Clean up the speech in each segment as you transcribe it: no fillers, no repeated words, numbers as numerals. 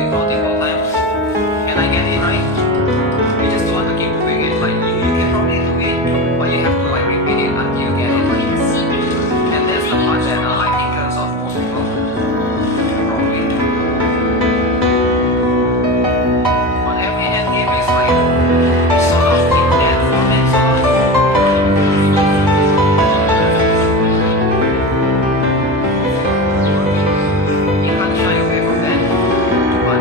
it multiple times. And I get it right. You just want to keep doing it. Like you can probably do it, but you have to like repeat it until you get it right. And that's the part that I think turns off most people. Probably. But every hand game is like sort of in that format, sort of. You can't shy away from that. But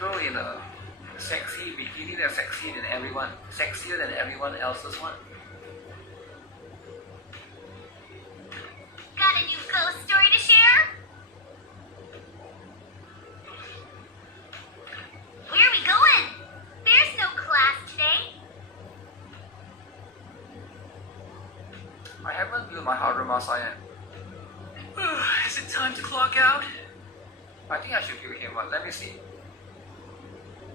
girl in a sexy bikini that's sexier than everyone else's one. Got a new ghost story to share? Where are we going? There's no class today. I haven't built my Harumasa yet. Is it time to clock out? I think I should build him one. Let me see.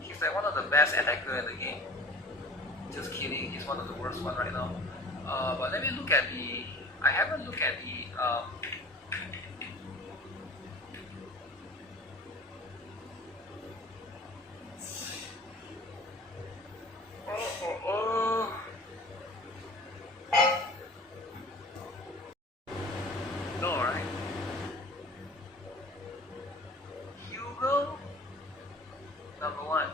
He's like one of the best attacker in the game. Just kidding, he's one of the worst one right now. But let me look at the... I haven't looked at the... No, right? Hugo? Number 1.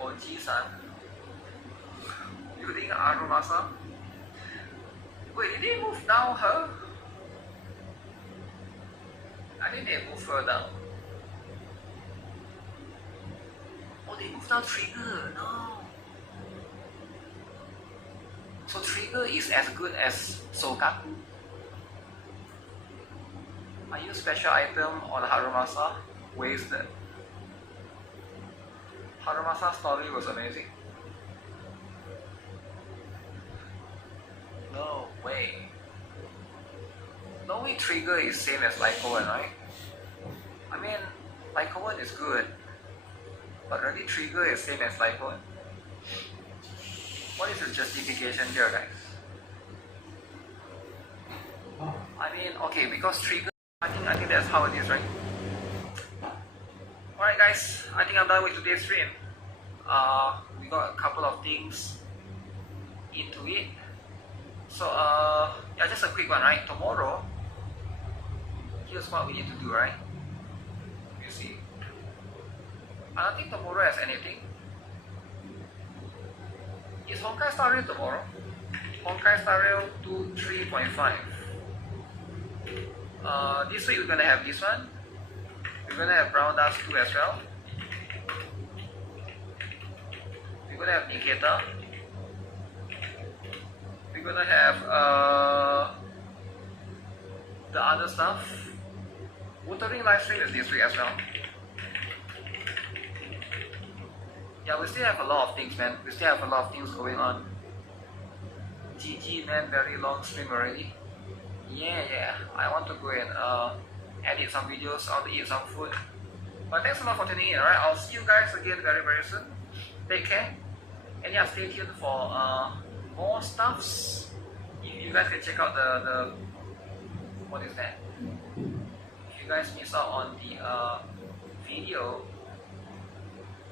Oji-san. Building Arumasa. Wait, did they move down her? I think they moved her down. Oh, they moved down Trigger. No. So Trigger is as good as Sokaku. I use special item on Harumasa. Wasted. Harumasa's story was amazing. No way. No way Trigger is same as Lycoan, right? I mean, Lycoan is good. But really Trigger is same as Lycoan? What is the justification here, guys? I mean, okay, because Trigger, I think that's how it is, right? Alright guys, I think I'm done with today's stream. We got a couple of things into it. So yeah, just a quick one, right? Tomorrow, here's what we need to do, right? You see, I don't think tomorrow has anything. Is Honkai Star Rail tomorrow? Honkai Star Rail 2.3.5. This week we're gonna have this one. We're gonna have Brown Dust 2 as well. We're gonna have Nikita. We're gonna have the other stuff. Wuthering livestream is this week as well. Yeah, we still have a lot of things, man. We still have a lot of things going on. GG, man, very long stream already. Yeah, I want to go and edit some videos, I want to eat some food. But thanks a lot for tuning in, alright? I'll see you guys again very soon. Take care. And yeah, stay tuned for more stuffs. You guys can check out the what is that? If you guys miss out on the video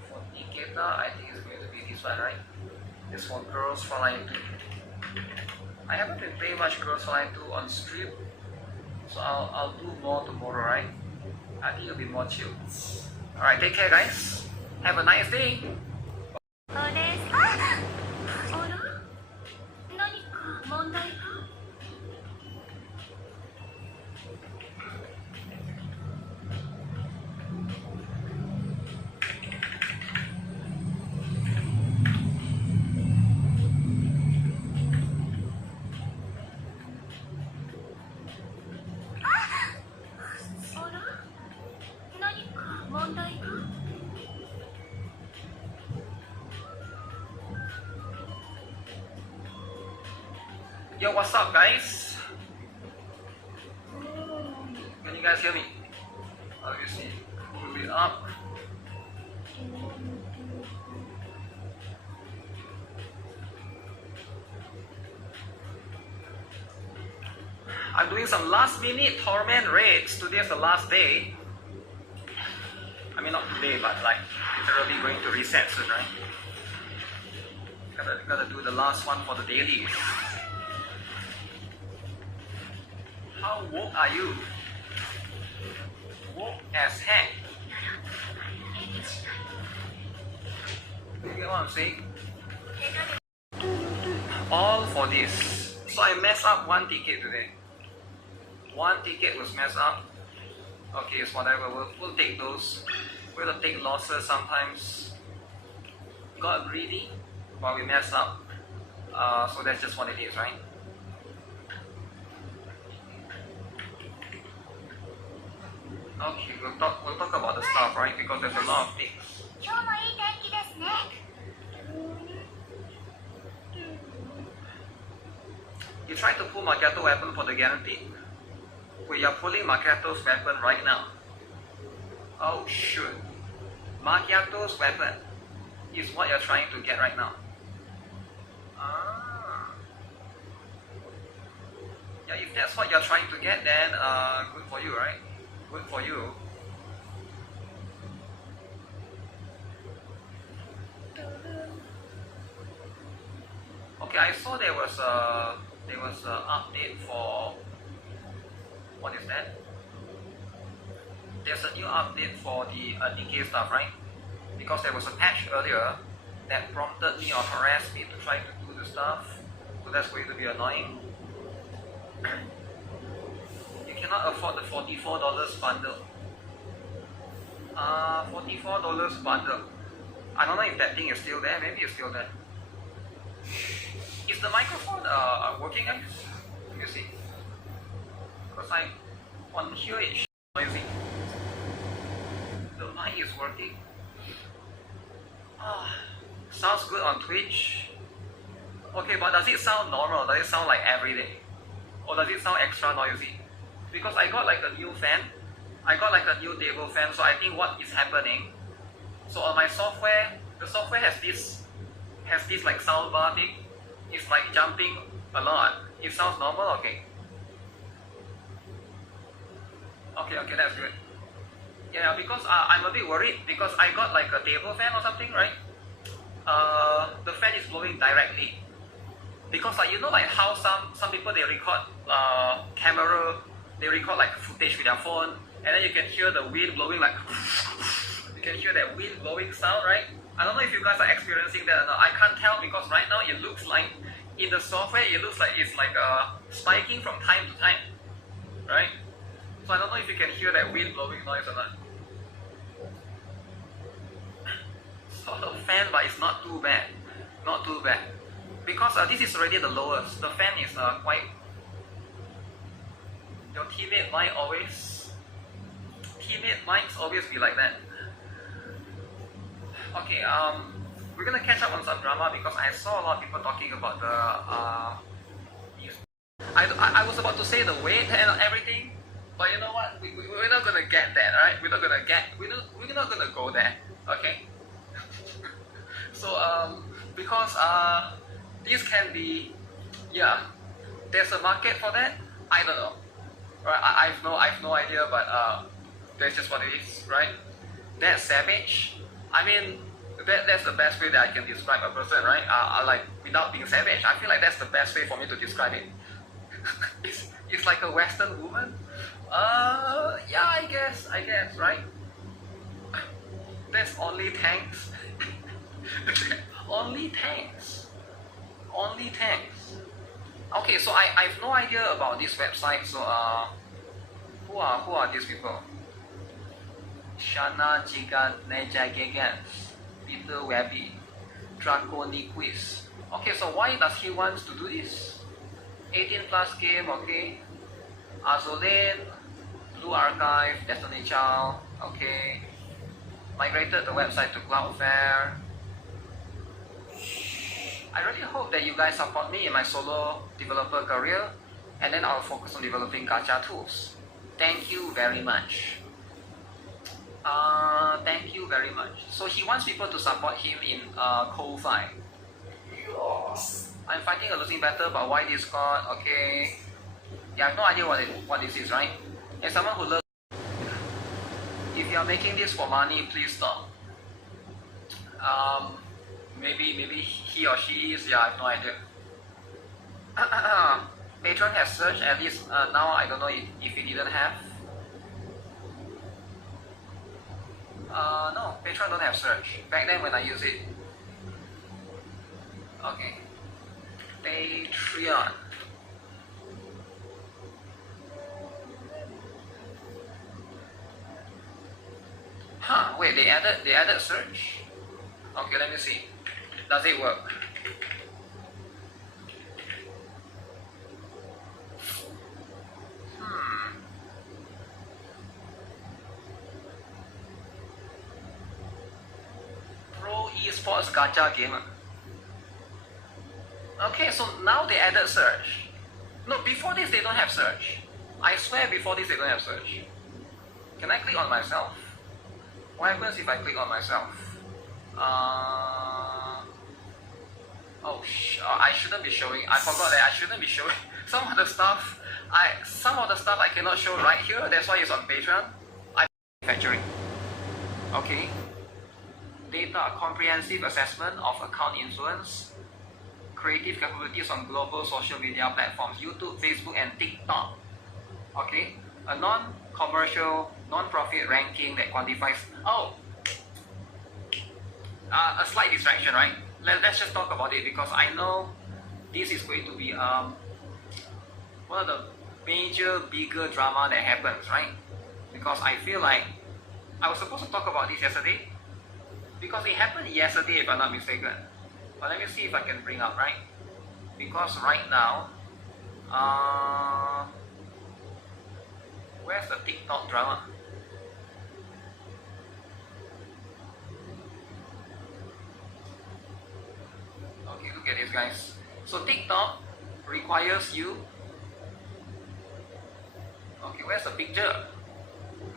for Nikita, I think it's going to be this one, right? This one, Girls Frontline 2. I haven't been playing much Girls Frontline 2 on stream, so I'll do more tomorrow, right? I think it'll be more chill. Alright, take care guys. Have a nice day. Yo, what's up guys? Can you guys hear me? Obviously, move it up. I'm doing some last minute torment raids. Today's the last day. I mean not today, but like literally going to reset soon, right? Gotta do the last one for the dailies. How woke are you? Woke as heck. You get what I'm saying? All for this. So I messed up one ticket today. One ticket was messed up. Okay, it's whatever. We'll take those. We'll take losses sometimes. Got greedy, but we messed up. So that's just what it is, right? Okay, we'll talk about the stuff, right? Because there's a lot of things. 今日もいい天気ですね。You try to pull Macchiato weapon for the guarantee. We are pulling Macchiato's weapon right now. Oh shoot. Macchiato's weapon is what you're trying to get right now. Ah. Yeah, if that's what you're trying to get, then good for you, right? Good for you. Okay, I saw there was a update for, what is that? There's a new update for the DK stuff, right? Because there was a patch earlier that prompted me or harassed me to try to do the stuff, so that's going to be annoying. You cannot afford the $44 bundle. $44 bundle. I don't know if that thing is still there. Maybe it's still there. Is the microphone working, guys? Let me see. Because I on here it's noisy. The mic is working. Sounds good on Twitch. Okay, but does it sound normal? Does it sound like everyday? Or does it sound extra noisy? Because I got like a new fan. I got like a new table fan, so I think what is happening. So on my software, the software has this like sound bar thing. It's like jumping a lot. It sounds normal, okay. Okay, that's good. Yeah, because I'm a bit worried because I got like a table fan or something, right? The fan is blowing directly. Because like you know like how some people they record camera, they record like footage with their phone, and then you can hear the wind blowing like you can hear that wind blowing sound, right? I don't know if you guys are experiencing that or not. I can't tell because right now it looks like in the software it looks like it's like spiking from time to time, right? So I don't know if you can hear that wind blowing noise or not. Sort of fan, but it's not too bad. Not too bad. Because this is already the lowest. The fan is quite... Your teammate might always be like that. Okay, we're gonna catch up on some drama because I saw a lot of people talking about the I was about to say the weight and everything, but you know what? We're not gonna get that, right? We're not gonna go there. Okay. So because this can be, yeah, there's a market for that. I don't know. Right? I've no idea, but that's just what it is, right? That's savage. I mean, that's the best way that I can describe a person, right? Like without being savage, I feel like that's the best way for me to describe it. It's like a Western woman. Yeah, I guess, right? That's only tanks. Only tanks. Okay, so I have no idea about this website. So who are these people? Shana Jiganejagegans, Peter Webby, Draconiquis. Okay, so why does he want to do this? 18 plus game, okay. Azolane, Blue Archive, Destiny Child, okay. Migrated the website to Cloudflare. I really hope that you guys support me in my solo developer career, and then I'll focus on developing gacha tools. Thank you very much. Thank you very much. So he wants people to support him in Ko-Fi. Yes. I'm fighting a losing battle, but why Discord? Okay. Yeah, I have no idea what this is, right? As someone who loves, if you are making this for money, please stop. Maybe he or she is. Yeah, I have no idea. Patron has searched. At least now I don't know if he didn't have. No, Patron don't have search. Back then when I use it. Okay. Patreon. Huh, wait, they added search? Okay, let me see. Does it work? Pro esports gacha gamer. Okay, so now they added search. No, before this they don't have search. I swear before this they don't have search. Can I click on myself? What happens if I click on myself? I shouldn't be showing. I forgot that I shouldn't be showing some of the stuff. I cannot show right here. That's why it's on Patreon. I'm manufacturing. Okay. Data comprehensive assessment of account influence. Creative capabilities on global social media platforms, YouTube, Facebook, and TikTok. Okay. A non-commercial, non-profit ranking that quantifies. A slight distraction, right? Let's just talk about it because I know this is going to be one of the bigger drama that happens, right? Because I feel like I was supposed to talk about this yesterday because it happened yesterday if I'm not mistaken. But let me see if I can bring up, right? Because right now, where's the TikTok drama? Okay, look at this, guys. So TikTok requires you. Okay, where's the picture?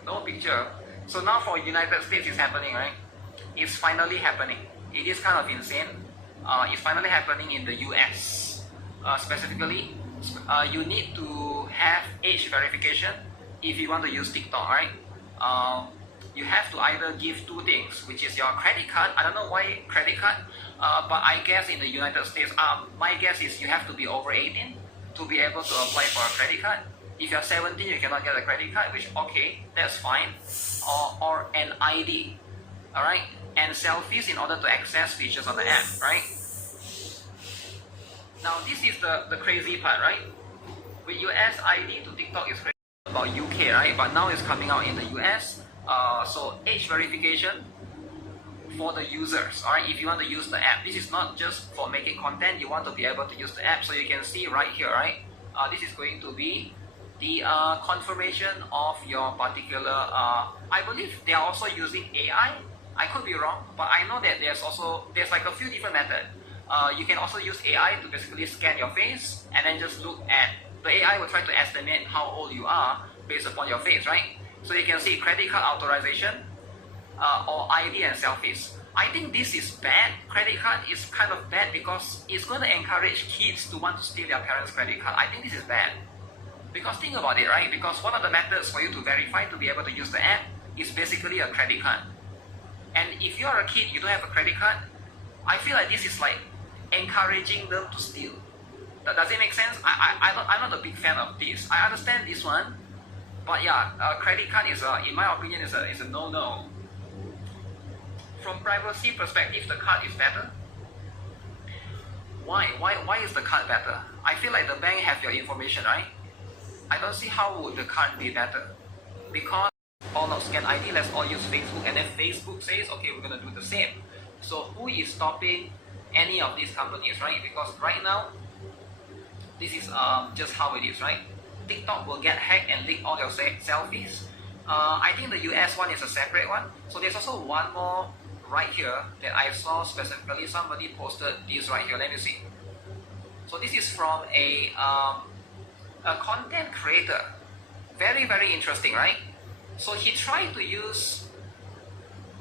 No picture. So now for United States it's happening, right? It's finally happening. It is kind of insane. It's finally happening in the US. Specifically, you need to have age verification if you want to use TikTok, right? You have to either give two things, which is your credit card. I don't know why credit card, but I guess in the United States, my guess is you have to be over 18 to be able to apply for a credit card. If you're 17, you cannot get a credit card, which okay, that's fine. Or an ID, all right? And selfies in order to access features on the app, right? Now this is the crazy part, right? With US ID to TikTok is crazy about UK, right? But now it's coming out in the US. So age verification for the users, alright? If you want to use the app, this is not just for making content. You want to be able to use the app, so you can see right here, right? This is going to be the confirmation of your particular. I believe they are also using AI. I could be wrong, but I know that there's like a few different methods. You can also use AI to basically scan your face and then just look at the AI will try to estimate how old you are based upon your face, right? So you can see credit card authorization or ID and selfies. I think this is bad. Credit card is kind of bad because it's going to encourage kids to want to steal their parents' credit card. I think this is bad. Because think about it, right? Because one of the methods for you to verify to be able to use the app is basically a credit card. And if you are a kid, you don't have a credit card, I feel like this is like encouraging them to steal. Does it make sense? I'm not a big fan of this. I understand this one, but yeah, credit card is, in my opinion, is a no-no. From privacy perspective, the card is better. Why is the card better? I feel like the bank have your information, right? I don't see how would the card be better. Because all not scan ID, let's all use Facebook, and then Facebook says, okay, we're gonna do the same. So who is stopping any of these companies, right? Because right now, this is just how it is, right? TikTok will get hacked and leak all your selfies. I think the US one is a separate one. So there's also one more right here that I saw specifically. Somebody posted this right here. Let me see. So this is from a content creator. Very, very interesting, right? So he tried to use,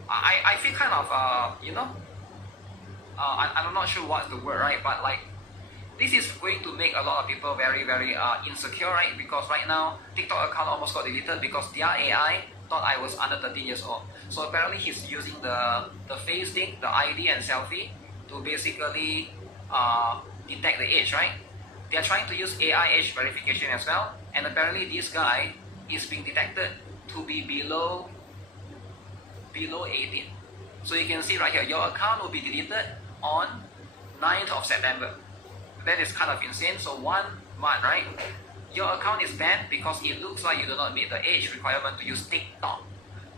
I feel kind of, I'm not sure what's the word, right? But like, this is going to make a lot of people very, very insecure, right? Because right now, TikTok account almost got deleted because their AI thought I was under 13 years old. So apparently he's using the face thing, the ID and selfie, to basically detect the age, right? They are trying to use AI age verification as well, and apparently this guy is being detected to be below 18. So you can see right here, your account will be deleted on 9th of September. That is kind of insane. So 1 month, right? Your account is banned because it looks like you do not meet the age requirement to use TikTok.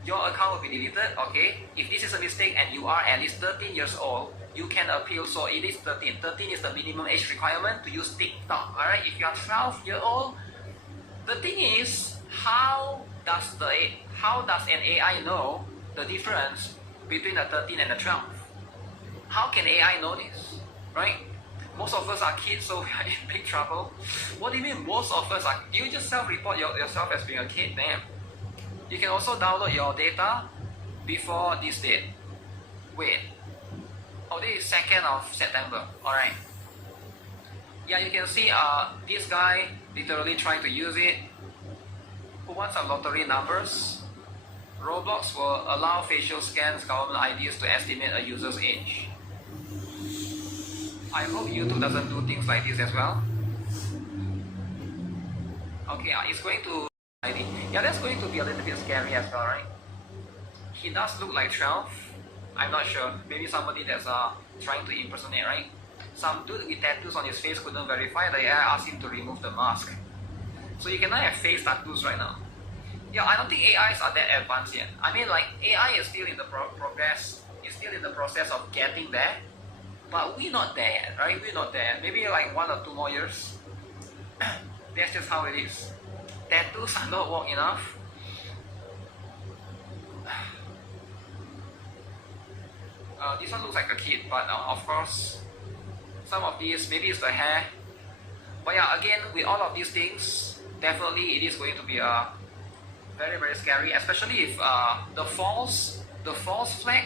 Your account will be deleted, okay? If this is a mistake and you are at least 13 years old, you can appeal. So it is 13. 13 is the minimum age requirement to use TikTok, alright? If you are 12 years old, the thing is, how does an AI know the difference between the 13 and the 12? How can AI know this, right? Most of us are kids, so we are in big trouble. What do you mean most of us are? You just self-report yourself as being a kid, damn. You can also download your data before this date. Wait. Oh, this is 2nd of September. Alright. Yeah, you can see this guy literally trying to use it. Who wants some lottery numbers? Roblox will allow facial scans, government IDs to estimate a user's age. I hope YouTube doesn't do things like this as well. Okay, it's going to ID. Yeah, that's going to be a little bit scary as well, right? He does look like 12. I'm not sure. Maybe somebody that's trying to impersonate, right? Some dude with tattoos on his face couldn't verify. The AI asked him to remove the mask. So you cannot have face tattoos right now. Yeah, I don't think AIs are that advanced yet. I mean, like, AI is still in the progress. It's still in the process of getting there. But we're not there yet, right? We're not there. Maybe like 1 or 2 more years. That's just how it is. Tattoos are not work enough. This one looks like a kid, but of course, some of these, maybe it's the hair. But yeah, again, with all of these things, definitely it is going to be very, very scary, especially if the false flag.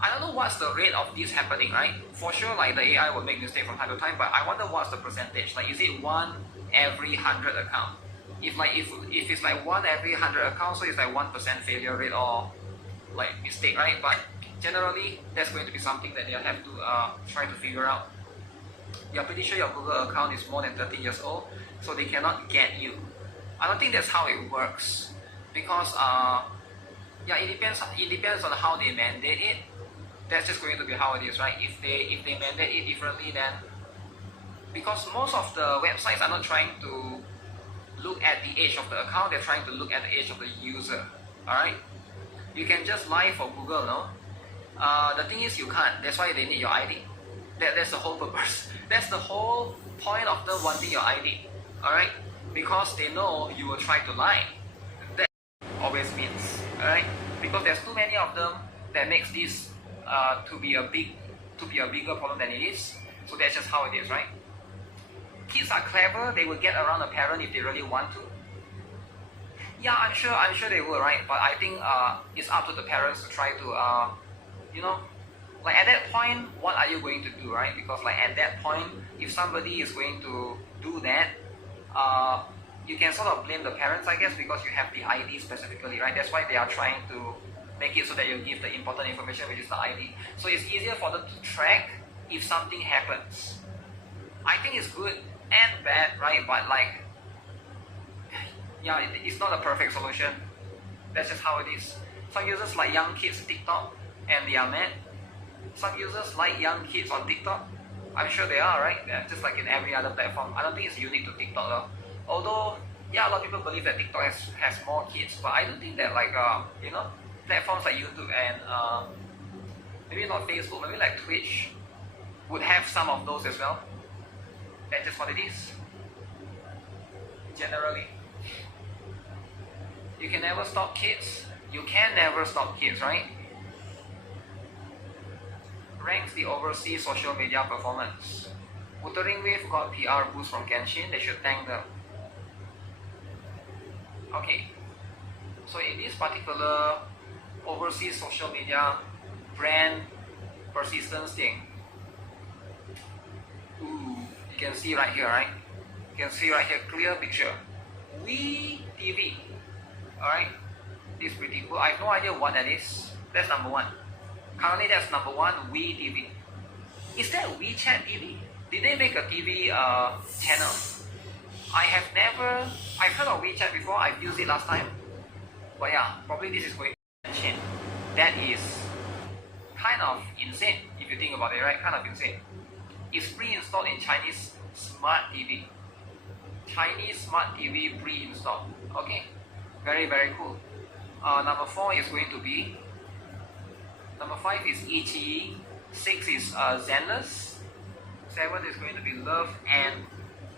I don't know what's the rate of this happening, right? For sure, like the AI will make mistakes from time to time, but I wonder what's the percentage. Like, is it 1 every 100 account? If it's like 1 every 100 accounts, so it's like 1% failure rate or like mistake, right? But generally, that's going to be something that they'll have to try to figure out. You're pretty sure your Google account is more than 13 years old, so they cannot get you. I don't think that's how it works, because yeah, it depends on how they mandate it. That's just going to be how it is, right? If they mandate it differently, then because most of the websites are not trying to look at the age of the account, they're trying to look at the age of the user. Alright? You can just lie for Google, no? The thing is, you can't. That's why they need your ID. That's the whole purpose. That's the whole point of them wanting your ID. Alright? Because they know you will try to lie. That always means. Alright? Because there's too many of them that makes this to be a bigger problem than it is. So that's just how it is, right? Kids are clever. They will get around a parent if they really want to. Yeah, I'm sure they will, right? But I think it's up to the parents to try to, you know, like at that point, what are you going to do, right? Because like at that point, if somebody is going to do that, you can sort of blame the parents, I guess, because you have the ID specifically, right? That's why they are trying to make it so that you give the important information, which is the ID. So it's easier for them to track if something happens. I think it's good and bad, right? But like, yeah, it's not a perfect solution. That's just how it is. Some users like young kids TikTok and they are mad. Some users like young kids on TikTok. I'm sure they are, right? Yeah, just like in every other platform. I don't think it's unique to TikTok though. Although, yeah, a lot of people believe that TikTok has more kids, but I don't think that like, you know, platforms like YouTube and maybe not Facebook, maybe like Twitch would have some of those as well. That's just what it is. Generally. You can never stop kids. You can never stop kids, right? Ranks the overseas social media performance. Wuthering Wave got PR boost from Genshin. They should thank them. Okay. So in this particular overseas social media brand persistence thing, ooh, you can see right here, right? You can see right here, clear picture. We TV. Alright, this is pretty cool. I have no idea what that is. That's number 1. Currently, that's number 1, We TV. Is that WeChat TV? Did they make a TV channel? I've heard of WeChat before, I've used it last time. But yeah, probably this is going to change. That is kind of insane if you think about it, right? Kind of insane. It's pre-installed in Chinese Smart TV. Chinese Smart TV pre-installed. Okay, very cool. Number 4 is going to be. Number 5 is Ichi. 6 is Zenless. 7 is going to be Love and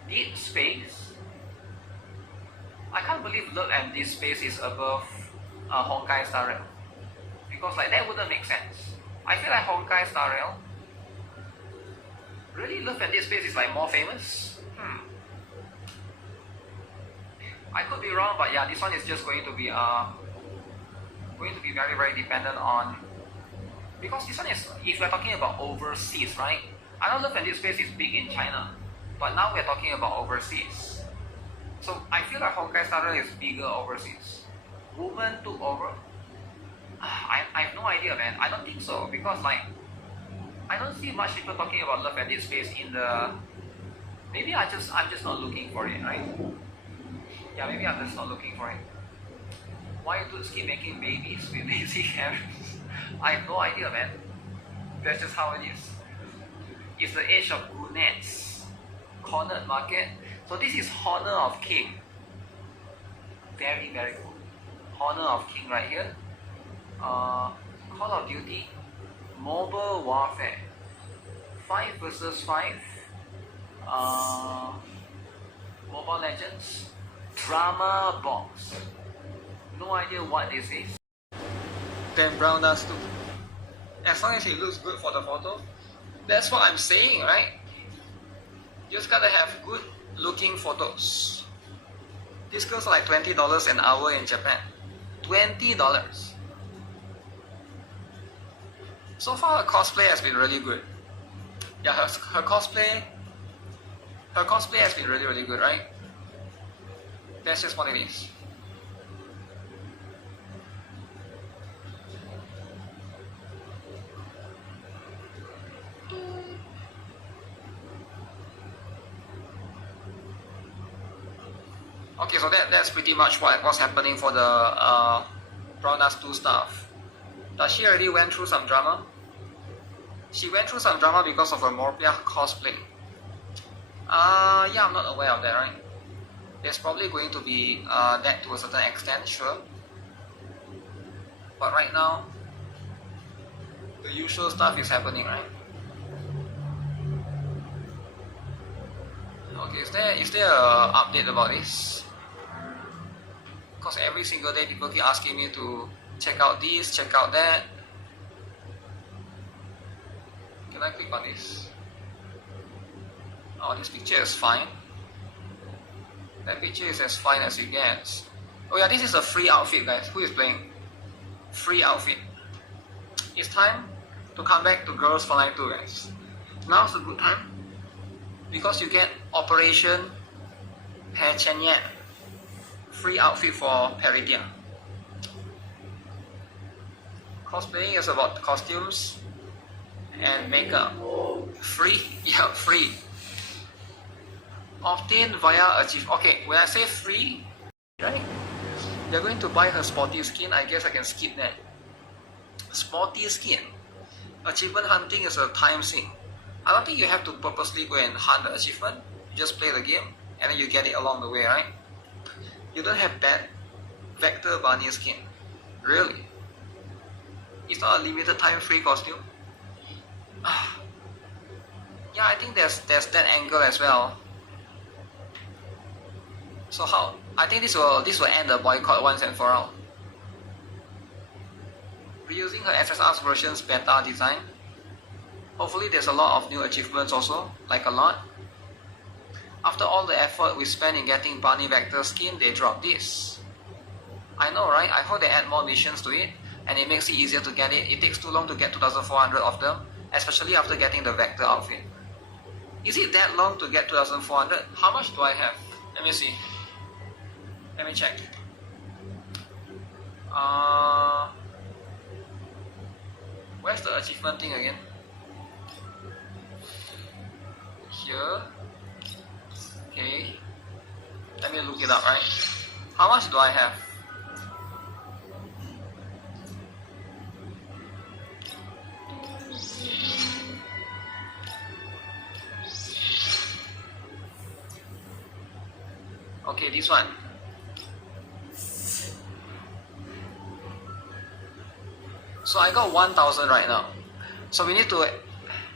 Deep Space. I can't believe Love and Deep Space is above Honkai Star Rail, because like that wouldn't make sense. I feel like Honkai Star Rail, really Love and Deep Space is like more famous. I could be wrong, but yeah, this one is just going to be very dependent on, because this one is, if we're talking about overseas, right? I know Love and Deep Space is big in China, but now we're talking about overseas. So I feel like Honkai Star Rail is bigger overseas. Woman took over? I have no idea, man. I don't think so, because like I don't see much people talking about Love and Deep Space in the. Maybe I'm just not looking for it, right? Yeah, maybe I'm just not looking for it. Why dudes keep making babies with lazy hair? I have no idea, man. That's just how it is. It's the age of brunettes. Cornered market. So this is Honor of King. Very cool. Honor of King right here. Call of Duty. Mobile Warfare. 5 versus 5. Mobile Legends. Drama Box. No idea what this is. Then Brown does too. As long as it looks good for the photo, that's what I'm saying, right? You just gotta have good looking photos. These girls are like $20 an hour in Japan. $20. So far her cosplay has been really good. Yeah, her cosplay has been really good, right? That's just what it is. Okay, so that's pretty much what's happening for the Brown Dust 2 stuff. Does she already went through some drama? She went through some drama because of her Morpia cosplay. Yeah, I'm not aware of that, right? There's probably going to be that to a certain extent, sure. But right now, the usual stuff is happening, right? Okay, is there a update about this? Because every single day people keep asking me to check out this, check out that. Can I click on this? Oh, this picture is fine. That picture is as fine as it gets. Oh yeah, this is a free outfit, guys. Who is playing? Free outfit. It's time to come back to Girls for Life 2, guys. Now's a good time, because you get Operation Pechenyet. Free outfit for Peridia. Cosplaying is about costumes and makeup. Free? Yeah, free. Obtained via achieve. Okay, when I say free, right? You're going to buy her sporty skin. I guess I can skip that. Sporty skin. Achievement hunting is a time sink. I don't think you have to purposely go and hunt the achievement. You just play the game and then you get it along the way, right? You don't have bad Vector Bunny skin. Really? It's not a limited time free costume? Yeah, I think there's that angle as well. So how? I think this will end the boycott once and for all. Reusing her SSR's version's beta design. Hopefully there's a lot of new achievements also, like a lot. After all the effort we spent in getting Bunny Vector skin, they dropped this. I know, right? I hope they add more missions to it, and it makes it easier to get it. It takes too long to get 2,400 of them, especially after getting the Vector outfit. Is it that long to get 2,400? How much do I have? Let me see. Let me check. Where's the achievement thing again? here. Okay. Let me look it up, right? How much do I have? Okay, this one. So I got 1,000 right now. So we need to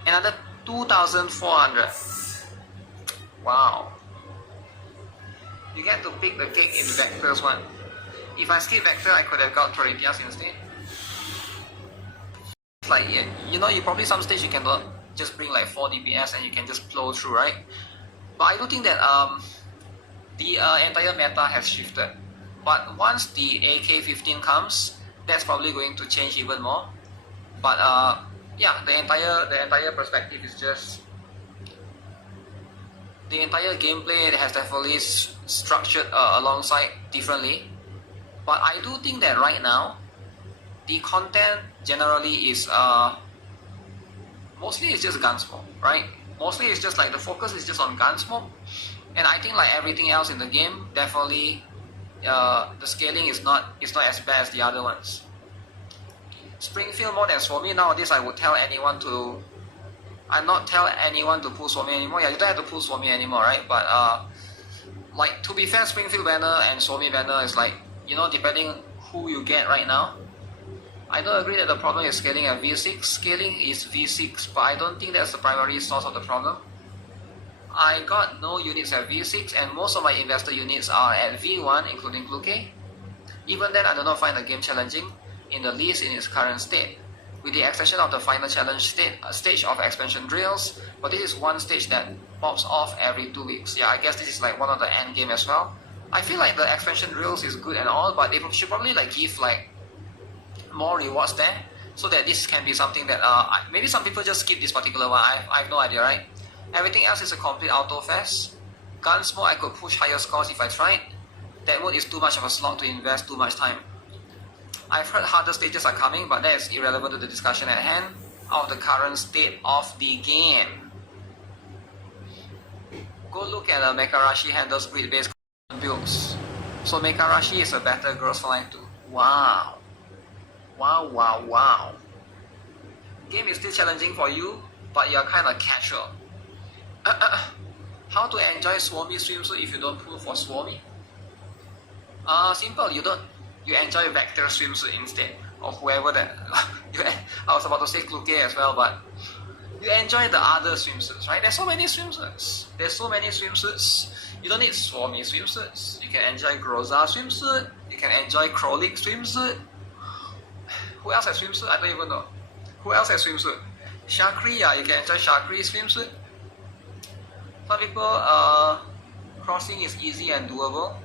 another 2,400. Wow. You get to pick the cake in vectors one. If I skip vector, I could have got Toritias instead. It's like, you know, you probably some stage you can just bring like 4 DPS and you can just flow through, right? But I do think that the entire meta has shifted. But once the AK-15 comes, that's probably going to change even more. But yeah, the entire perspective is just the entire gameplay has definitely structured alongside differently. But I do think that right now, the content generally is mostly it's just gunsmoke, right? Mostly it's just like the focus is just on gunsmoke, and I think like everything else in the game, definitely the scaling is not as bad as the other ones. Springfield more than Suomi nowadays, I would tell anyone to. I not tell anyone to pull Suomi anymore. Yeah, you don't have to pull Suomi anymore, right? But like to be fair, Springfield banner and Suomi banner is like, you know, depending who you get right now. I don't agree that the problem is scaling at V6. Scaling is V6, but I don't think that's the primary source of the problem. I got no units at V6, and most of my investor units are at V1, including Kluke. Even then, I do not find the game challenging in the least in its current state, with the exception of the final challenge stage of expansion drills, but this is one stage that pops off every 2 weeks. Yeah, I guess this is like one of the end game as well. I feel like the expansion drills is good and all, but they should probably like give like more rewards there, so that this can be something that maybe some people just skip this particular one. I have no idea, right? Everything else is a complete auto fest. Gunsmoke, I could push higher scores if I tried. That mode is too much of a slog to invest too much time. I've heard harder stages are coming, but that is irrelevant to the discussion at hand of the current state of the game. Go look at Mekarashi handles grid-based builds. So Mekarashi is a better girls line too. Wow. Wow, wow, wow. Game is still challenging for you, but you're kind of casual. How to enjoy Suomi swimsuit if you don't pull for Suomi? Simple, you enjoy Vector swimsuit instead, or whoever that I was about to say Kluke as well, but you enjoy the other swimsuits, right? There's so many swimsuits. You don't need Suomi swimsuits. You can enjoy Groza swimsuit. You can enjoy Krolik swimsuit. Who else has swimsuit? I don't even know. Who else has swimsuit? Shakri, yeah, you can enjoy Shakri swimsuit. Some people, crossing is easy and doable.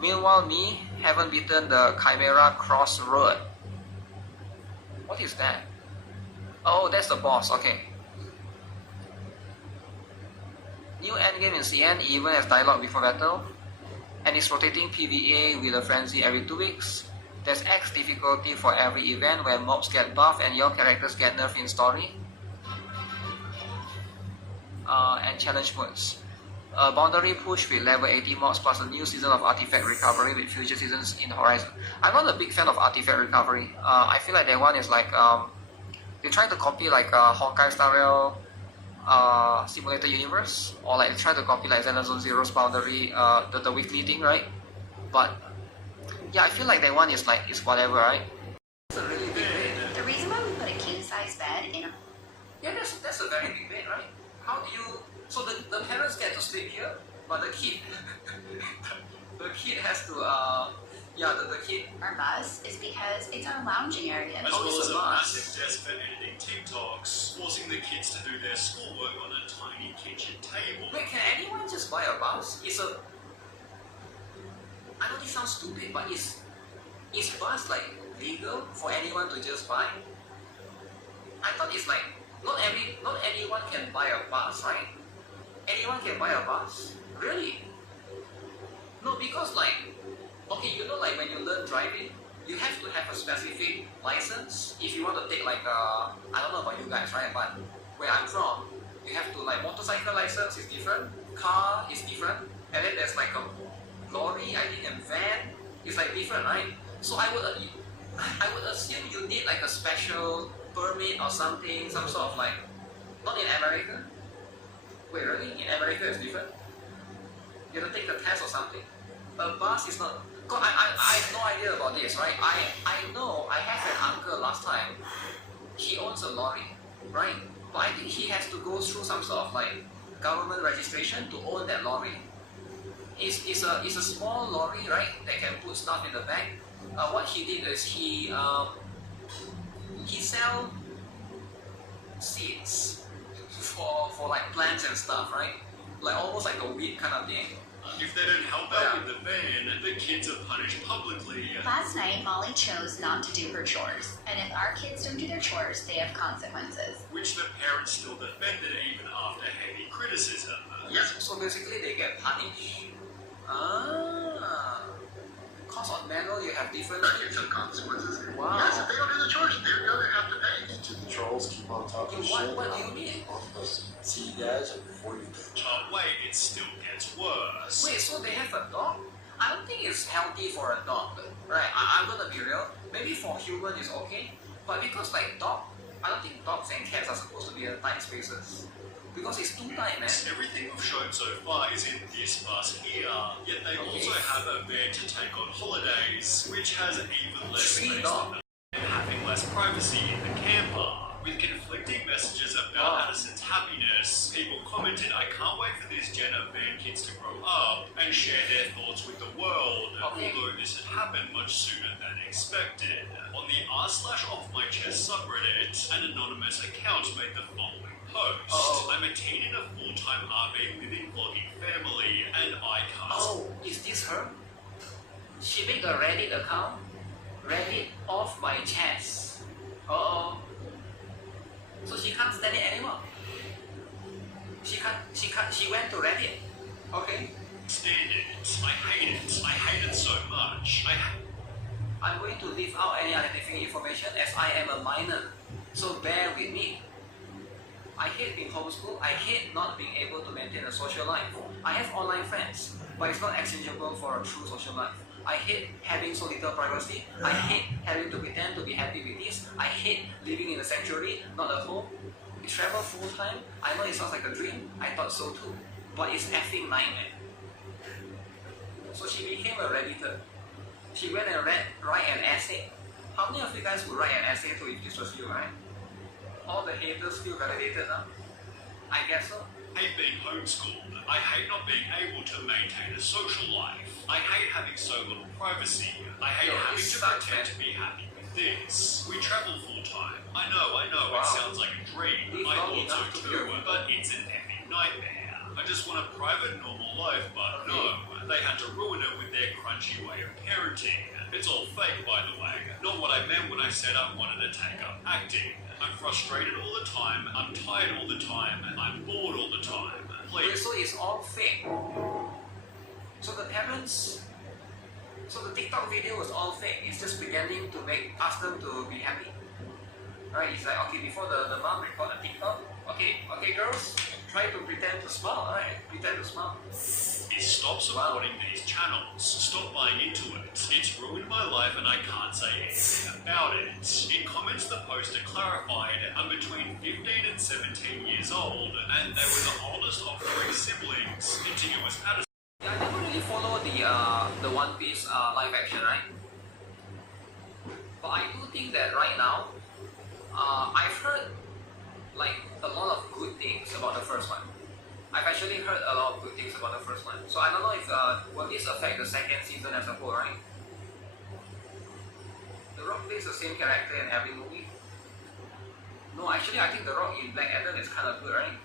Meanwhile, me haven't beaten the Chimera Crossroad. What is that? Oh, that's the boss, okay. New endgame in CN even has dialogue before battle, and it's rotating PvA with a frenzy every 2 weeks. There's X difficulty for every event where mobs get buffed and your characters get nerfed in story. And challenge modes. Boundary push with level 80 mobs plus a new season of artifact recovery with future seasons in Horizon. I'm not a big fan of artifact recovery. I feel like that one is like they're trying to copy like Honkai Star Rail simulator universe, or like try to copy like Xenosaga Zero's boundary, the weekly thing, right? But yeah, I feel like that one is like is whatever, right? It's a really big bed. The reason why we put a king-size bed in a... Yeah, that's a very big bed, right? How do you? So the parents get to sleep here, but the kid the kid has to the kid. Our bus is because it's our lounging area. As well as a massive desk for editing TikToks, forcing the kids to do their schoolwork on a tiny kitchen table. Wait, can anyone just buy a bus? I know this sounds stupid, but is bus like legal for anyone to just buy? I thought it's like not anyone can buy a bus, right? Anyone can buy a bus? Really? No, because like, okay, you know, like when you learn driving, you have to have a specific license if you want to take like I don't know about you guys, right? But where I'm from, You have to like motorcycle license is different, car is different, and then there's like a lorry, I think, and van is like different, right? So I would assume you need like a special permit or something, some sort of like, not in America. Wait, really? In America it's different? You have to take the test or something? A bus is not. God, I have no idea about this, right? I know I have an uncle last time. He owns a lorry, right? But I think he has to go through some sort of like government registration to own that lorry. It's a small lorry, right? That can put stuff in the back. What he did is he sell seeds for like plants and stuff, right? Like almost like a weed kind of thing. If they don't help out with the van, the kids are punished publicly. Last night, Molly chose not to do her chores, and if our kids don't do their chores, they have consequences. Which the parents still defended even after heavy criticism. Yes. So basically they get punished. Cause on manual you have different consequences. Wow. Yes, if they don't do the chores, they're gonna have to pay. To the trolls, keep on talking Okay, shit. what do you mean? See you guys before you do. But wait, it still gets worse. Wait, so they have a dog? I don't think it's healthy for a dog, right? I'm gonna be real. Maybe for human it's okay, but because like dog, I don't think dogs and cats are supposed to be in tight spaces. Because it's too tight, man. Everything we've shown so far is in this bus here, yet they also have a van to take on holidays, which has even less space than and having less privacy in the camper. With conflicting messages about Addison's happiness, people commented, "I can't wait for these Jenna van kids to grow up and share their thoughts with the world," although this had happened much sooner than expected. On the r/off my chest subreddit, an anonymous account made the following post. I'm a teen in a full-time RV living vlogging family, and I can't... Oh, is this her? She made a Reddit account? Reddit off my chest. Uh-oh. So she can't stand it anymore. She went to Reddit. Okay. stand it. I hate it. I hate it so much. I'm going to leave out any identifying information as I am a minor. So bear with me. I hate being homeschooled. I hate not being able to maintain a social life. I have online friends, but it's not exchangeable for a true social life. I hate having so little privacy. I hate having to pretend to be happy with this. I hate living in a sanctuary, not a home. We travel full time. I know it sounds like a dream. I thought so too. But it's effing nightmare. So she became a Redditor. She went and write an essay. How many of you guys would write an essay too if this was you, right? All the haters feel validated now? I guess so. I hate being homeschooled. I hate not being able to maintain a social life. I hate having so little privacy. I hate having to pretend to be happy with this. We travel full time. I know, it sounds like a dream. I thought so too, but it's an effing nightmare. I just want a private, normal life, but no. They had to ruin it with their crunchy way of parenting. It's all fake, by the way. Not what I meant when I said I wanted to take up acting. I'm frustrated all the time, I'm tired all the time, and I'm bored all the time. Wait, so it's all fake. So the parents, so the TikTok video was all fake. It's just pretending to ask them to be happy. Right? It's like, okay, before the mom record a TikTok, okay, girls, try to pretend to smile, alright? Pretend to smile. Stop supporting these channels. Stop buying into it. It's ruined my life and I can't say anything about it. In comments, the poster clarified I'm between 15 and 17 years old, and they were the oldest of 3 siblings. Continuous Addison. Yeah, I never really follow the One Piece live action, right? But I do think that right now, I've heard like a lot of good things about the first one. I've actually heard a lot of good things about the first one. So I don't know if will this affect the second season as a whole, right? The Rock plays the same character in every movie. No, actually I think The Rock in Black Adam is kind of good, right?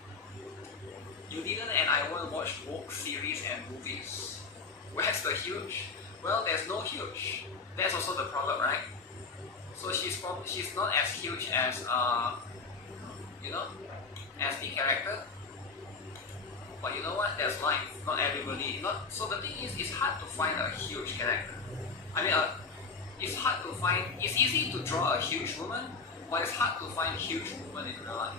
You didn't and I won't watch woke series and movies. Where's the huge? Well, there's no huge. That's also the problem, right? So she's not as huge as as the character. But you know what? There's life. Not everybody. So the thing is, it's hard to find a huge character. I mean, it's hard to find. It's easy to draw a huge woman, but it's hard to find huge women in real life.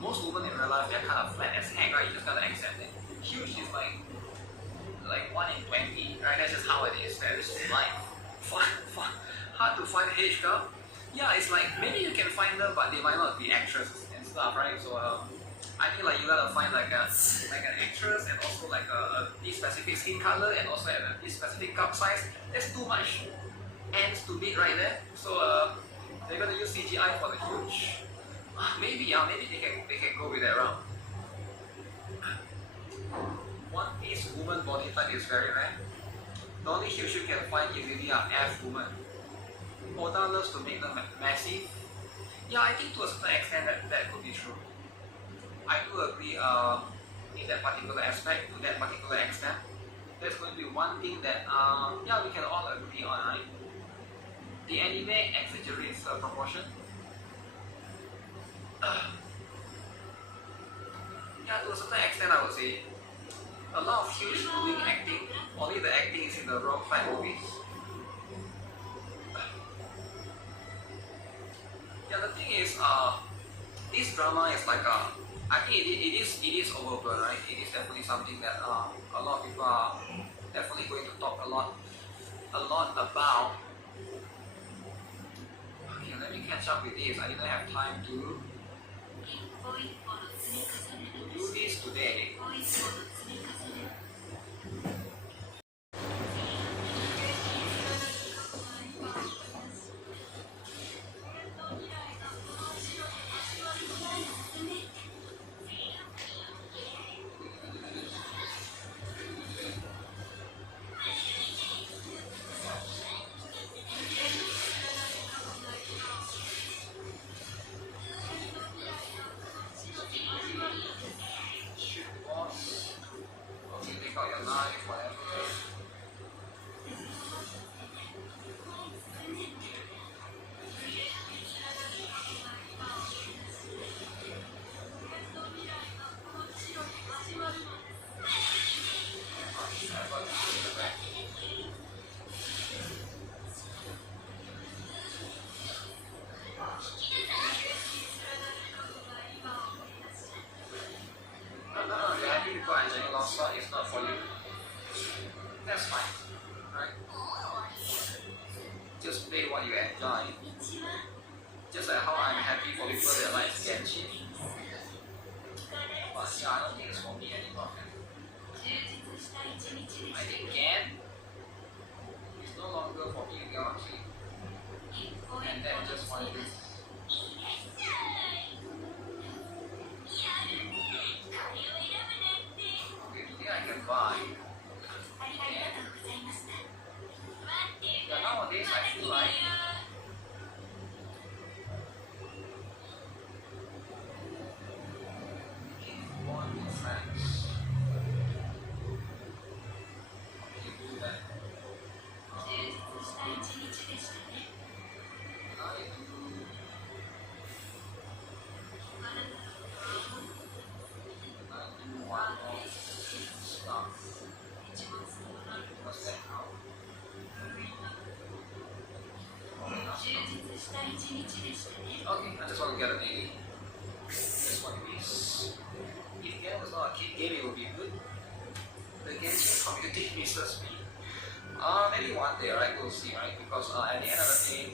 most women in real life, they're kind of flat as heck, right? You just gotta accept it. Huge is like 1 in 20, right? That's just how it is. That is just life. Hard to find H girl. Yeah, it's like maybe you can find them, but they might not be actresses and stuff, right? So I think like you gotta find like an actress and also like this specific skin color and also this specific cup size. That's too much ends to beat right there. So they're gonna use CGI for the huge. Maybe they can go with that route. One Piece woman body type is very rare. The only huge you can find is really an F woman. Oda loves to make them massive. Yeah, I think to a certain extent that could be true. I do agree in that particular aspect, to that particular extent. There's going to be one thing that yeah, we can all agree on, right? The anime exaggerates the proportion. Yeah, to a certain extent I would say a lot of huge doing acting, only the acting is in the wrong type movies. Yeah, the thing is, this drama is like I think it is overblown, right? It is definitely something that a lot of people are definitely going to talk a lot about. Okay, let me catch up with this. I didn't have time to do this today. Okay, take out your knife, whatever. No, you're happy people are enjoying lost spot, it's not for you. That's fine, right? Just play what you enjoy. Just like how I'm happy for people that like Genshin. But yeah, I don't think it's for me anymore. I think Gen is no longer for me, you know, and then just one thing. Okay, today I can buy. Yeah, nowadays I feel like making one with friends. Okay, do that. I do. One more stuff. What's that now? Okay, I just want to get a daily. That's what it is. If game was not a kid game, it would be good. The Genshin community misses me. Maybe one day, right? We'll see, right? Because at the end of the day,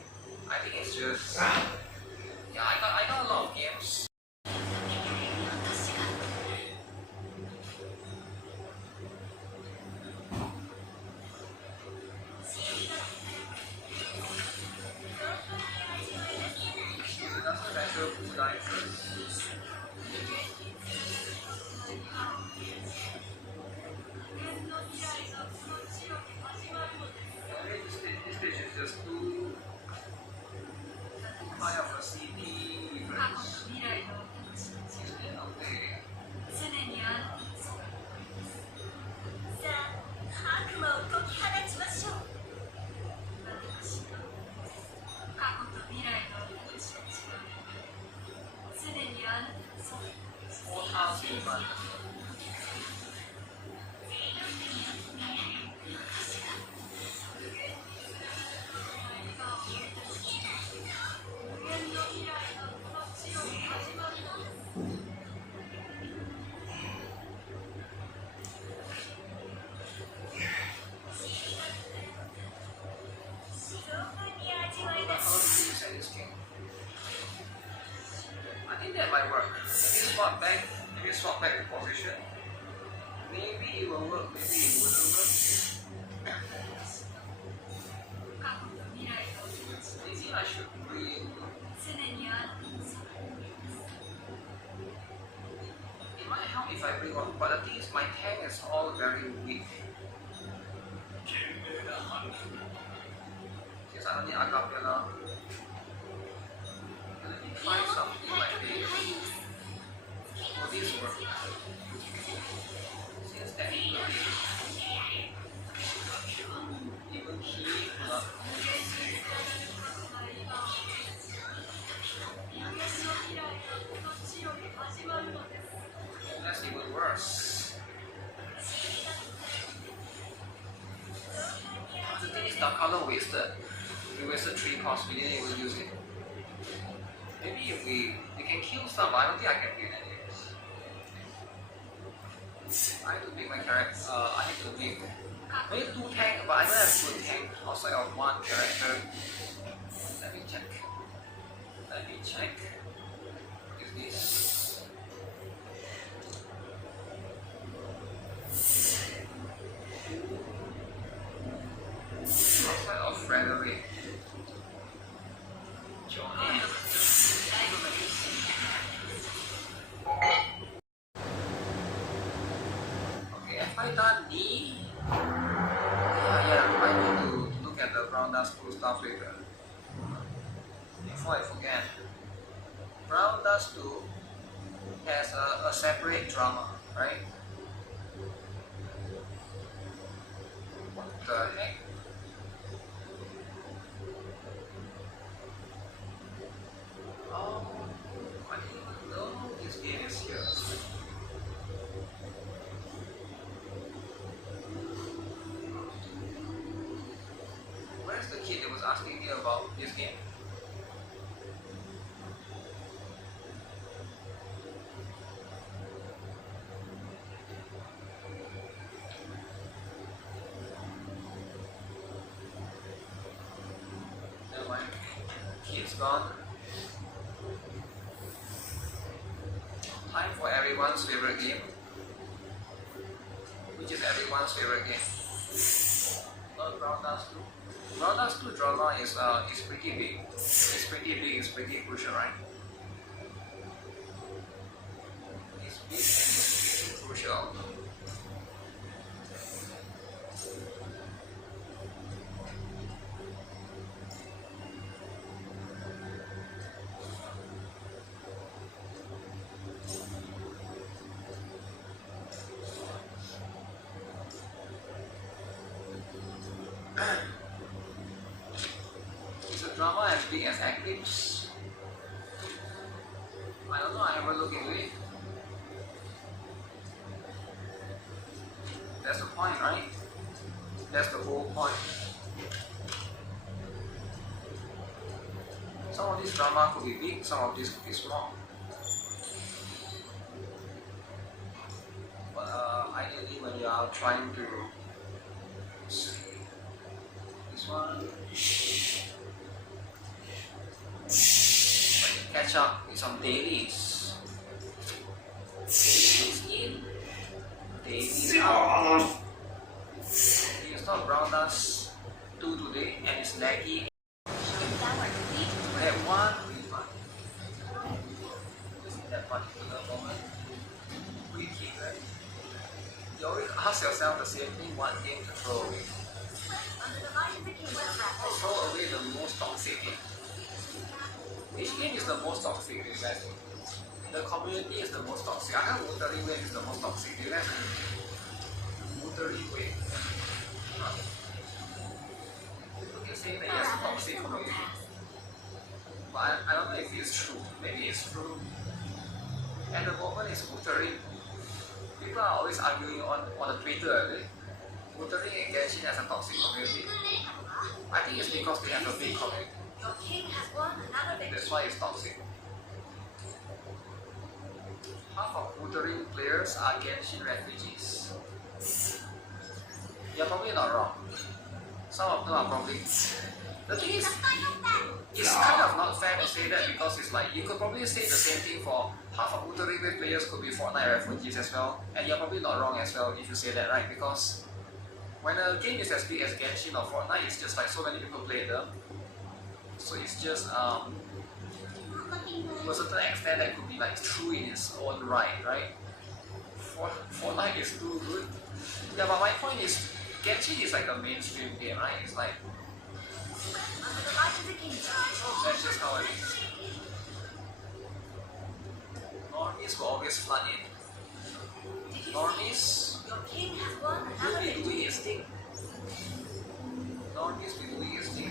I think it's just yeah. I got a lot of games. This page is just too high of a CD reference. Okay. さあ悪魔を解き放ちましょう。過去と未来の私たちはすでにあなたのそばに All house in front. that might work. Maybe swap back the position. Maybe it will work, maybe it wouldn't work. 過去と未来を Maybe I should breathe. 常にあなたのそばにいます It might help if I bring one, but the thing is my tank is all very weak. Since I don't need acapella, let me try something like this. Will this work? Since that even key, not 私の未来がこっちより始まるのです that's even worse. The thing is, the color wasted. We wasted 3 costs, we didn't even use it. Maybe if we can kill some, but I don't think I can win anyways. I need to make my character, I need to make maybe 2 tank, but I don't have good tank outside of 1 character. Let me check. What is this? Outside of Frederick. Johnny. Okay, have I done D? Yeah, I need to look at the brown dust pool stuff later. Before I forget. Brown dust 2 has a separate drama, right? What the heck? Oh, I didn't even know this game is here. Where's the kid that was asking me about this game? Never mind. Kid's gone. Time for everyone's favorite game. Which is everyone's favorite game? Not Brown Dust 2. Brown Dust 2 drama is pretty big. It's pretty big, it's pretty crucial, right? It's big and it's pretty crucial. Is the drama as big as Eclipse? I don't know, I never looked into it. That's the point, right? That's the whole point. Some of this drama could be big, some of this could be small. But ideally when you are trying to this one catch up with some dailies. Dailies in, dailies out. You install Brown Dust 2 today and it's laggy. That one will be fun. Just in that particular moment. We keep it. You always ask yourself the same thing, what game to throw away. Throw away the most toxic game. Which game is the most toxic, you guys? The community is the most toxic. I know Wuthering Wave is the most toxic, you guys? Wuthering Wave. People can say that it's a toxic community. But I don't know if it's true. Maybe it's true. At the moment it's Wuthering. People are always arguing on the Twitter, right? Wuthering and Genshin as a toxic community. I think it's because they have a big community. Your king has won another victory. That's why it's toxic. Half of Wuthering players are Genshin refugees. You're probably not wrong. Some of them are probably... The thing is, it's kind of not fair to say that because it's like you could probably say the same thing for half of Utoribe players could be Fortnite refugees as well, and you're probably not wrong as well if you say that, right? Because when a game is as big as Genshin or Fortnite, it's just like so many people play them. So it's just to a certain extent that could be like true in its own right? Fortnite is too good. Yeah, but my point is Genshin is like a mainstream game, right? It's like that's just how it is. Normies will always flood in. Normies will be doing his thing. Normies will be doing his thing.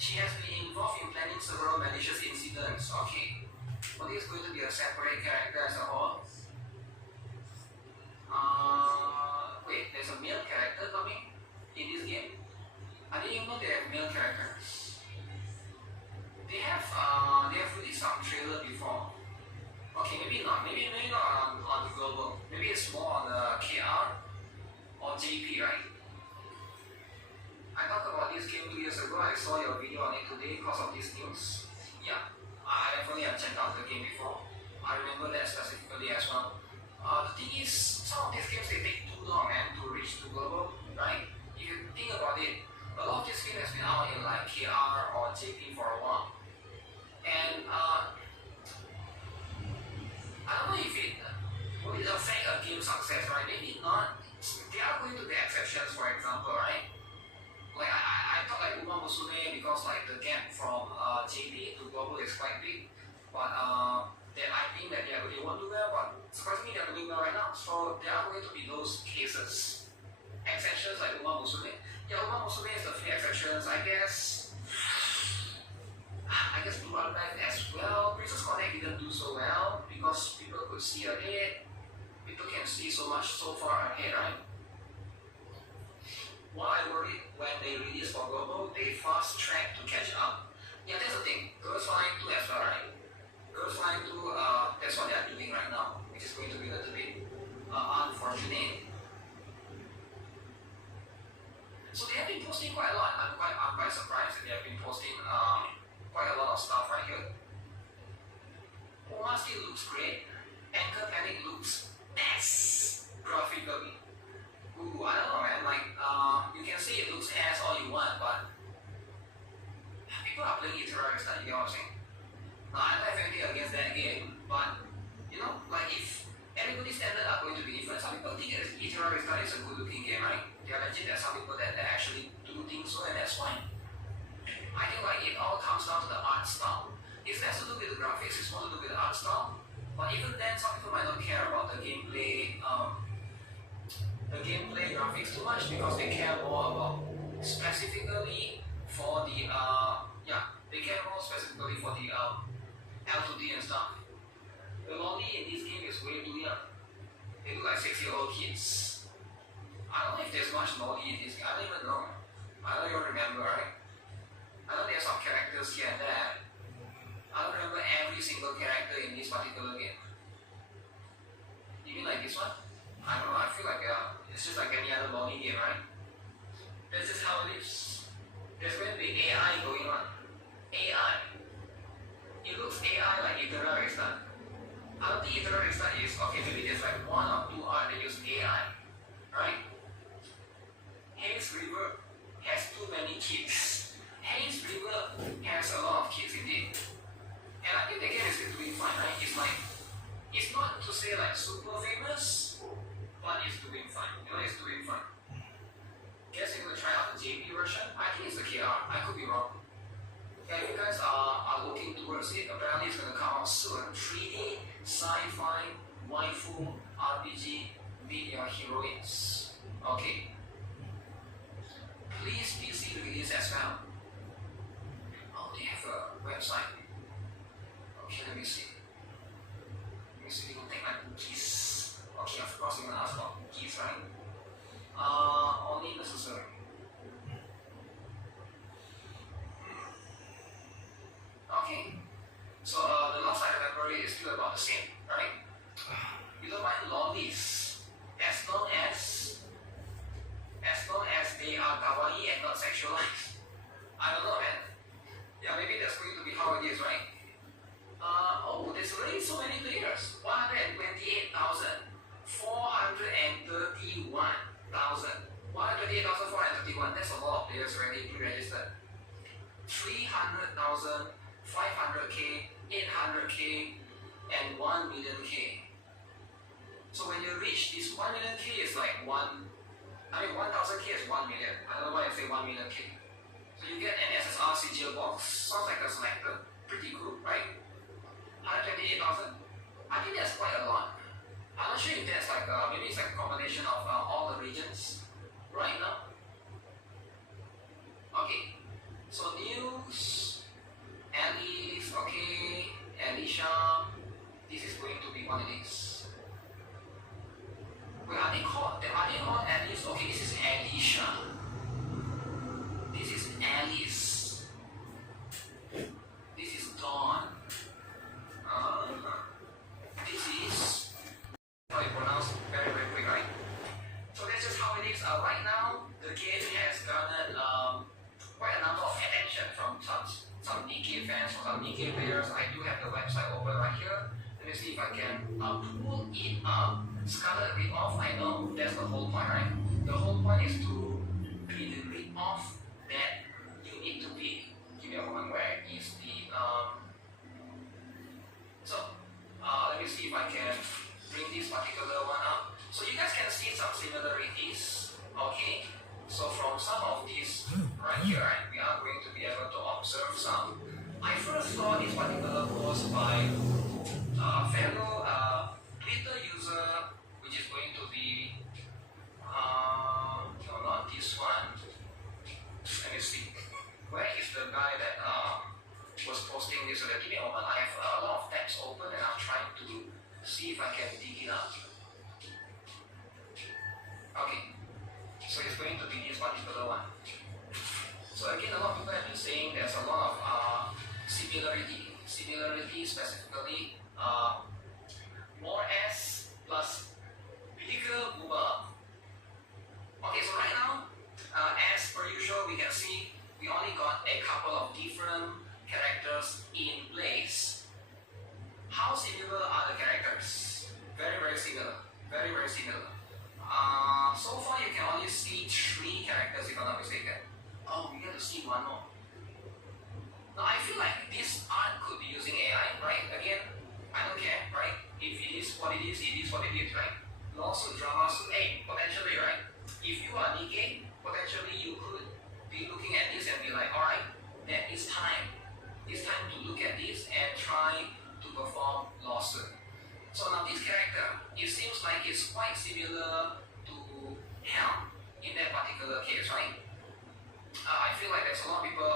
She has been involved in planning several malicious incidents. Okay. Well, this is going to be a separate character as a whole. Wait, there's a male character coming in this game? I didn't even know they have male characters. They have released some trailer before. Okay, maybe not on the global. Maybe it's more on the KR or JP, right? I talked about this game 2 years ago. I saw your video on it today because of this news. Yeah, I definitely have checked out the game before. I remember that specifically as well. The thing is, some of these games they take too long, man, to reach to global, right? If you think about it, a lot of this game has been out in like KR or JP for a while, and I don't know if it will it affect a game success, right? Maybe not. There are going to be exceptions, for example, right? Like I thought like Uma Musume because like the gap from JP to global is quite big, but then I think that they won't do well, but surprisingly they're doing well right now. So there are going to be those cases, exceptions like Uma Musume. Yeah, Uma Musume is the few exceptions, I guess. I guess Blue Archive as well. Princess Connect didn't do so well because people could see ahead. People can see so much so far ahead, right? What I worried when they release for global, they fast track to catch up. Yeah, that's the thing. Girls Flying 2 as well, right? Girls Flying 2, that's what they're doing right now, which is going to be a little bit unfortunate. So they have been posting quite a lot. I'm quite surprised that they have been posting quite a lot of stuff right here. Oma still looks great. Anchor Panic looks best graphically. Ooh, I don't know, man. Like, you can say it looks ass all you want, but people are playing it terrorist, you know what I'm saying? Now, I don't have anything against that game, but you know, like if everybody's standards are going to be different, some people think terrorist is a good-looking game, right? There are legit some people that actually do think so, and that's fine. I think like it all comes down to the art style. It's less to do with the graphics, it's more to do with the art style. But even then, some people might not care about the gameplay graphics too much because they care more about specifically for the they care more specifically for the L2D and stuff. The lolly in this game is way too young. They look like 6-year-old kids. I don't know if there's much lolly in this game. I don't even know. I don't even remember, right? I know there's some characters here and there. I don't remember every single character in this particular game. You mean like this one? I don't know, I feel like it's just like any other lolly game, right? That's just how it is. There's going to be AI going on. AI. It looks AI like Itera is done. I don't think Itera is done is, okay, maybe there's like 1 or 2 art that use AI, right? Haze River has too many kids. Haze River has a lot of kids indeed. And I think the game is still doing fine, right? It's like, it's not to say like super famous, but it's doing fine. You know, it's doing fine. Guess you're gonna try out the JP version. I think it's the KR. I could be wrong. Yeah, if you guys are looking towards it, apparently it's gonna come out soon. 3D, sci-fi, waifu, RPG, be your heroines. Okay. Please PC release as well. Oh, they have a website. Okay, let me see. Let me see, you can take my cookies. Okay, of course you're gonna ask about cookies, right? Only necessary. Okay. So the last I remember is still about the same, right? You don't mind lollies as long as they are kawaii and not sexualized. I don't know, man. Yeah, maybe that's going to be how it is, right? Oh, there's already so many players. 128,000. 128,431. That's a lot of players already pre-registered. 300,000, 500k, 800k, and 1 million k. So when you reach this 1 million k is like 1,000k is 1 million. I don't know why I say 1 million k. So you get an SSR CGL box. Sounds like a selector. Pretty cool, right? 128,000. I think that's quite a lot. I'm not sure if that's like maybe it's like a combination of all the regions right now. Okay. So news, Alice, okay, Alicia. This is going to be one of these. Wait, are they called Alice? Okay, this is Alicia. This is Alice. This is Dawn. This is how you pronounce very, very quick, right? So that's just how it is. Right now, the game has garnered quite a number of attention from some Nikkei fans or some Nikkei players. I do have the website open right here. Let me see if I can pull it up. Scarlet rip-off, I know that's the whole point, right? The whole point is to be the rip-off that you need to be. Give me a moment, where is the let me see if I can bring this particular one up. So you guys can see some similarities, okay? So from some of these right here, right, we are going to be able to observe some. I first saw this particular post by a fellow Twitter user, which is going to be, no, not this one. Let me see. Where is the guy that was posting this? So give me a moment. I have a lot of tabs open and I'm trying to see if I can dig it up. Okay. So it's going to be this particular one. So again, a lot of people have been saying there's a lot of similarity specifically more S plus bigger boomer. Okay, so right now, as per usual, we can see we only got a couple of different characters in place. How similar are the characters? Very, very similar. Very, very similar. So far you can only see 3 characters if I'm not mistaken. Oh, we get to see one more. Now I feel like this art could be using AI, right? Again, I don't care, right? If it is what it is, right? Lawsuit, drama suit, hey, potentially, right? If you are Nikkei, potentially you could be looking at this and be like, alright, then it's time. It's time to look at this and try to perform lawsuit. So now this character, it seems like it's quite similar to Helm in that particular case, right? I feel like there's a lot of people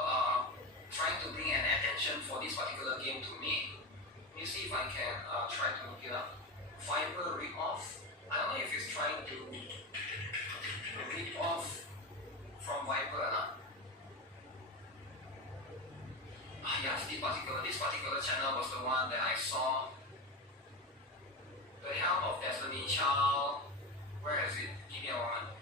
trying to bring an attention for this particular game to me. Let me see if I can try to look it up. Viper rip-off. I don't know if it's trying to rip off from Viper or not. Yes, this particular channel was the one that I saw. The Helm of Destiny Child. Where is it? Give me a moment.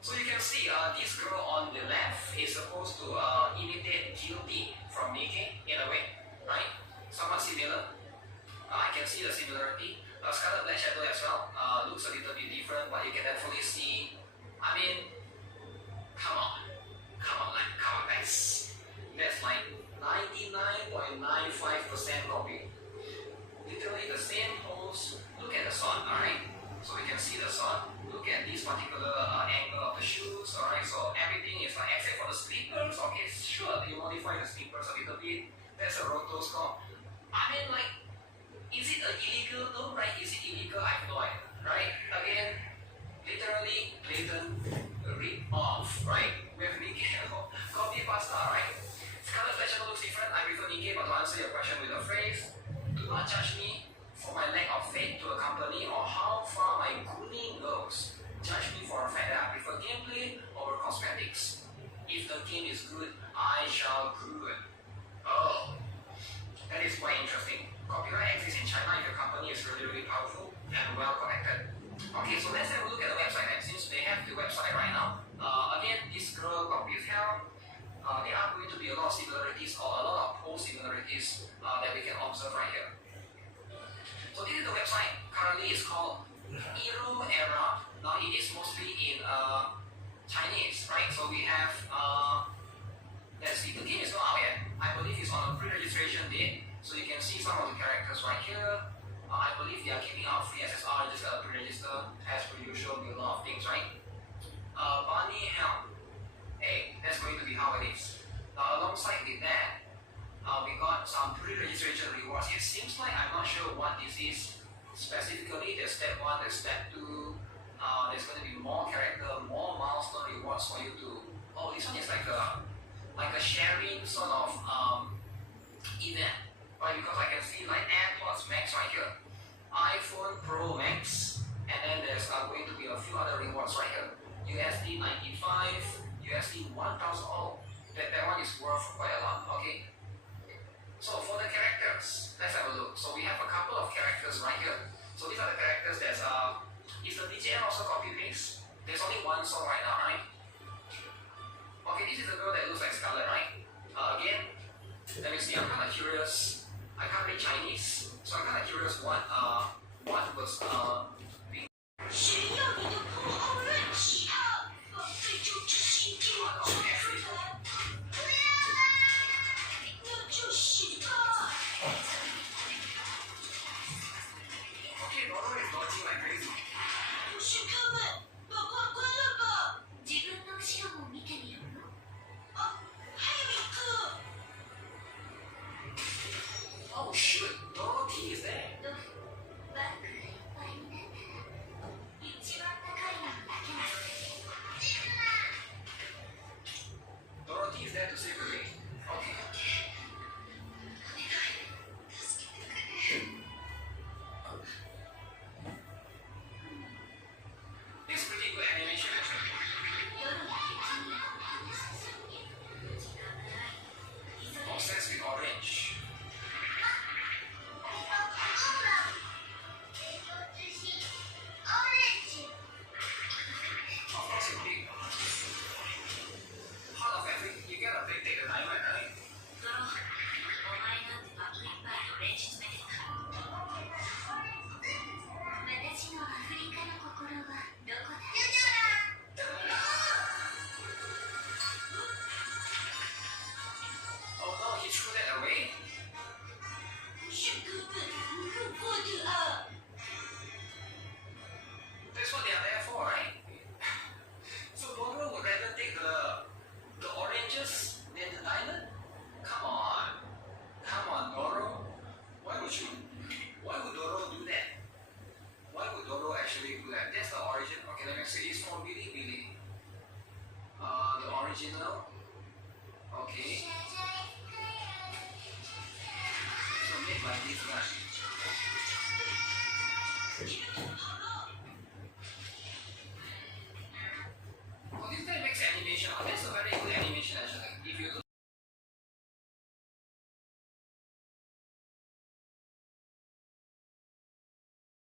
So you can see this girl on the left is supposed to imitate Guilty from Nikkei in a way, right? Somewhat similar. I can see the similarity. Scarlet Black Shadow as well looks a little bit different, but you can definitely see. I mean, come on guys. That's like 99.95% copy. Literally the same pose. Look at the sword, alright? So we can see the sword. Look at this particular angle of the shoes, alright? So everything is like, except for the sleepers, okay, sure, you modify the sleepers a little bit. That's a rotoscope. I mean, like, is it illegal though, right? Is it have the website right now. Again, this group of withheld, there are going to be a lot of similarities or a lot of co-similarities that we can observe right here. So this is the website. Currently it's called Iru Era. Now it is mostly in Chinese, right? So we have, let's see, the game is not out yet. I believe it's on a pre-registration date. So you can see some of the characters right here. I believe they are keeping out free SSR, just pre-register as per usual with a lot of things, right? Bunny Helm. Hey, that's going to be how it is. Now alongside with that, we got some pre-registration rewards. It seems like I'm not sure what this is specifically. There's step 1, there's step 2. There's going to be more character, more milestone rewards for you to. Oh, this one is like a sharing sort of event, right? Because I can see like AirPods Max right here, iPhone Pro Max, and then there's going to be a few other rewards right here. USD 95, USD 1000. Oh, that one is worth quite a lot. Okay. So for the characters, let's have a look. So we have a couple of characters right here. So these are the characters that's it's the DJL